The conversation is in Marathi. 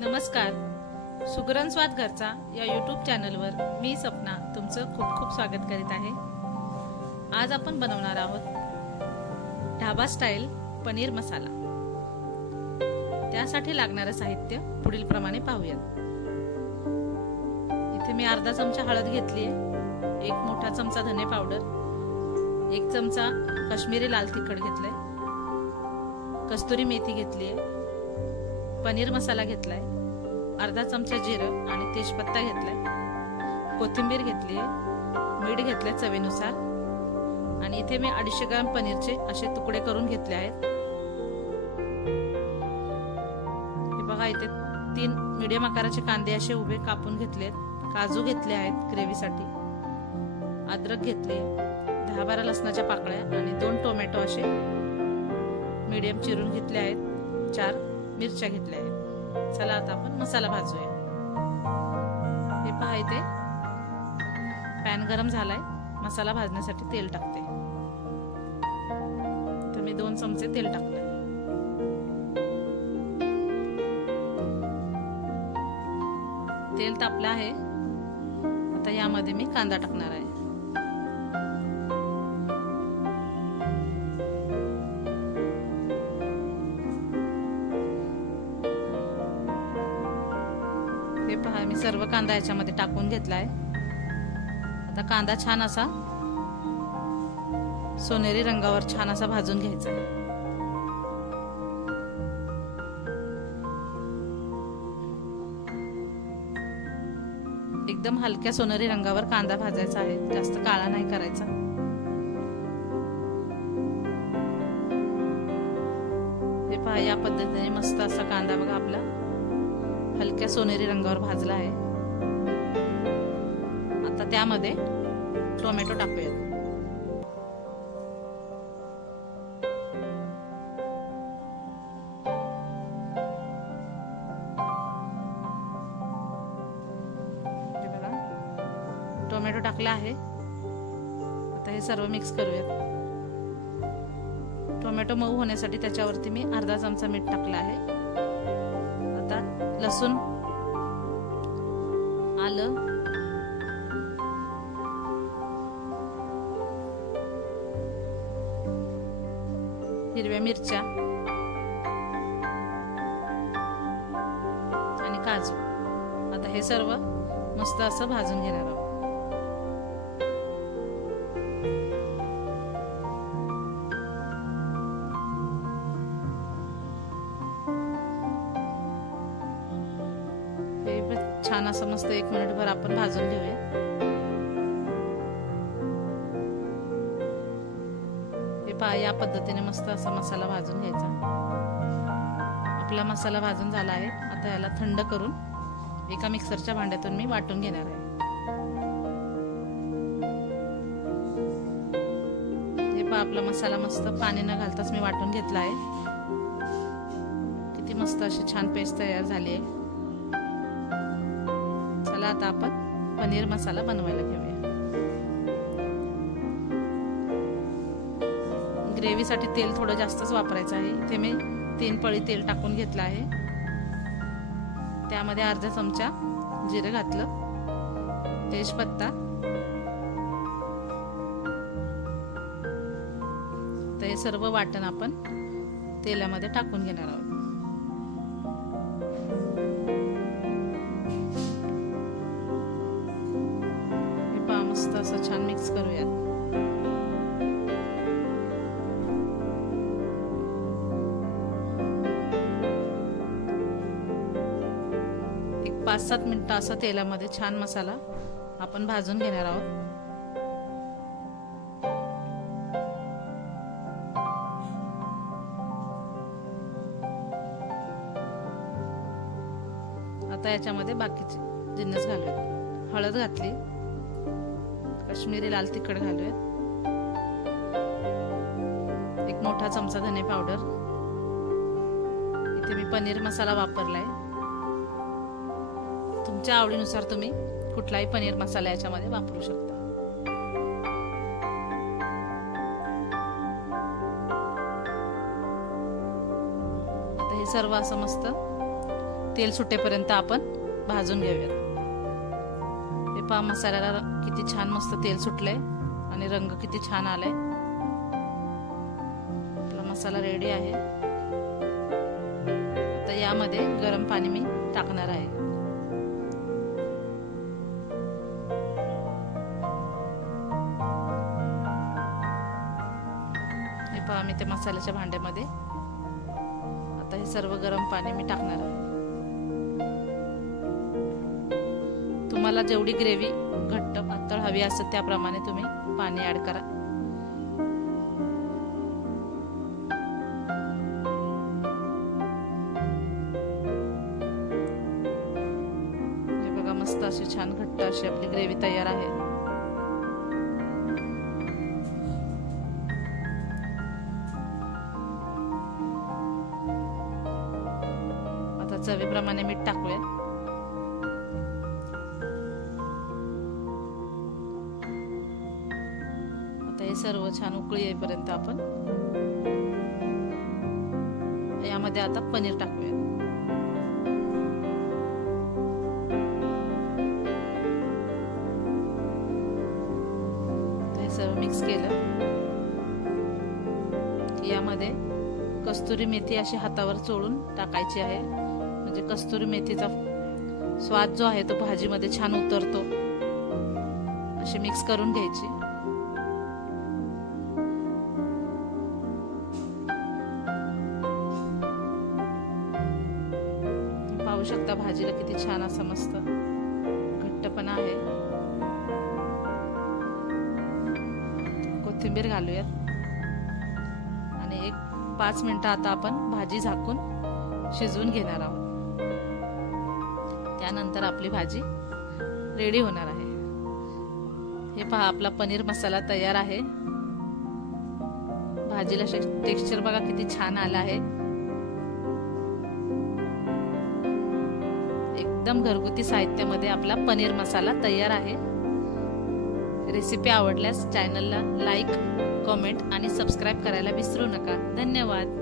नमस्कार, सुगरण स्वाद घरचा या यूट्यूब चॅनलवर मी सपना तुमचं खूप खूप स्वागत करीत आहे। आज आपण बनवणार आहोत ढाबा स्टाईल पनीर मसाला। त्यासाठी लागणारे साहित्य पुढील प्रमाणे पाहूयात। इथे मी अर्धा चमचा हळद घेतली आहे, 1 मोठा चमचा धने पावडर, 1 चमचा काश्मीरी लाल तिखट घेतले, कस्तुरी मेथी घेतली आहे, पनीर मसाला घेतलाय, अर्धा चमचा जिरं आणि तेजपत्ता घेतलाय, कोथिंबीर घेतली आहे, मीठ घेतले चवीनुसार आणि इथे मी 250 ग्रॅम पनीरचे असे तुकडे करून घेतले आहेत। हे बघा, इथे 3 मीडियम आकाराचे कांदे असे उभे कापून घेतलेत, काजू घेतले आहेत ग्रेव्हीसाठी, अद्रक घेतले, 10-12 लसणाच्या पाकळ्या आणि 2 टोमॅटो असे मीडियम चिरून घेतले आहेत, 4 मिरच्या घेतल्या आहेत। चला आता आपण मसाला भाजूया। हे पहा, इथे पॅन गरम झालाय, मसाला भाजण्यासाठी तेल टाकते। तर मी 2 चमचे तेल टाकले। तेल तापलं आहे, आता यामध्ये मी कांदा टाकणार आहे। हे पहा, मी सर्व कांदा याच्यामध्ये टाकून घेतलाय। आता कांदा छान असा सोनेरी रंगावर छान असा भाजून घ्यायचा आहे। एकदम हलक्या सोनेरी रंगावर कांदा भाजायचा आहे, जास्त काळा नाही करायचा। हे पहा, या पद्धतीने मस्त असा कांदा बघा आपला हलक्या सोनेरी रंगावर भाजला आहे। आता त्यामध्ये टोमॅटो टाकूया। हे बघा, टोमॅटो टाकला आहे। आता हे सर्व मिक्स करूयात। टोमॅटो मऊ होण्यासाठी त्याच्यावरती मी अर्धा चमचा मीठ टाकला आहे। लसूण, आलं, हिरव्या मिरच्या आणि काजू, आता हे सर्व मस्त असं भाजून घेणार आहोत। छान असं मस्त 1 मिनिटभर आपण भाजून घेऊया। हे पहा, या पद्धतीने मस्त असा मसाला भाजून घ्यायचा। आपला मसाला भाजून झाला आहे। आता याला थंड करून एका मिक्सरच्या भांड्यातून मी वाटून घेणार आहे। हे पहा, आपला मसाला मस्त पाणी न घालताच मी वाटून घेतला आहे। किती मस्त अशी छान पेस्ट तयार झाली आहे। चला आता आपण पनीर मसाला बनवायला घेऊया। ग्रेव्हीसाठी तेल थोडं जास्तच वापरायचं आहे। इथे मी 3 पळी तेल टाकून घेतलं आहे। त्यामध्ये अर्धा चमचा जिरे घातलं, तेजपत्ता, तर हे सर्व वाटण आपण तेलामध्ये टाकून घेणार आहोत। मस्त असं छान मिक्स करूयात। एक 5-7 मिनिटं असं तेलामध्ये छान मसाला आपण भाजून घेणार आहोत। आता याच्यामध्ये बाकीचे जिन्नस घालूयात। हळद घातली, काश्मीरी लाल तिखट घालूया, 1 मोठा चमचा धने पावडर, इथे मी पनीर मसाला वापरलाय। तुमच्या आवडीनुसार तुम्ही कुठलाही पनीर मसाला याच्यामध्ये वापरू शकता। आता हे सर्व असं मस्त तेल सुटेपर्यंत आपण भाजून घेऊयात। हे पहा मसाल्याला किती छान मस्त तेल सुटलंय आणि रंग किती छान आलाय। आपला मसाला रेडी आहे। आता यामध्ये गरम पाणी मी टाकणार आहे। हे पहा मी ते मसाल्याच्या भांड्यामध्ये आता हे सर्व गरम पाणी मी टाकणार आहे। तुम्हाला जेवढी ग्रेव्ही घट्ट पातळ हवी असेल त्याप्रमाणे तुम्ही पाणी ऍड करा। हे बघा मस्त अशी छान घट्ट अशी आपली ग्रेव्ही तयार आहे। आता चवीप्रमाणे मीठ टाकूया। हे सर्व छान उकळी येईपर्यंत आपण यामध्ये आता पनीर टाकूया। हे सर्व मिक्स केलं यामध्ये कस्तुरी मेथी अशी हातावर चोळून टाकायची आहे, म्हणजे कस्तुरी मेथीचा स्वाद जो आहे तो भाजीमध्ये छान उतरतो। अशी मिक्स करून घ्यायची। पाहू शकता भाजीला किती छान असं मस्त घट्टपणा आहे। कोथिंबीर घालूयात आणि 5 मिनिटं आता आपण भाजी झाकून शिजवून घेणार आहोत। त्यानंतर आपली भाजी रेडी होणार आहे। हे पहा आपला पनीर मसाला तयार आहे। भाजीला टेक्स्चर बघा किती छान आला आहे। एकदम घरगुती साहित्यामध्ये आपला पनीर मसाला तयार आहे। रेसिपी आवडल्यास चॅनलला लाईक, कमेंट आणि सबस्क्राईब करायला विसरू नका। धन्यवाद।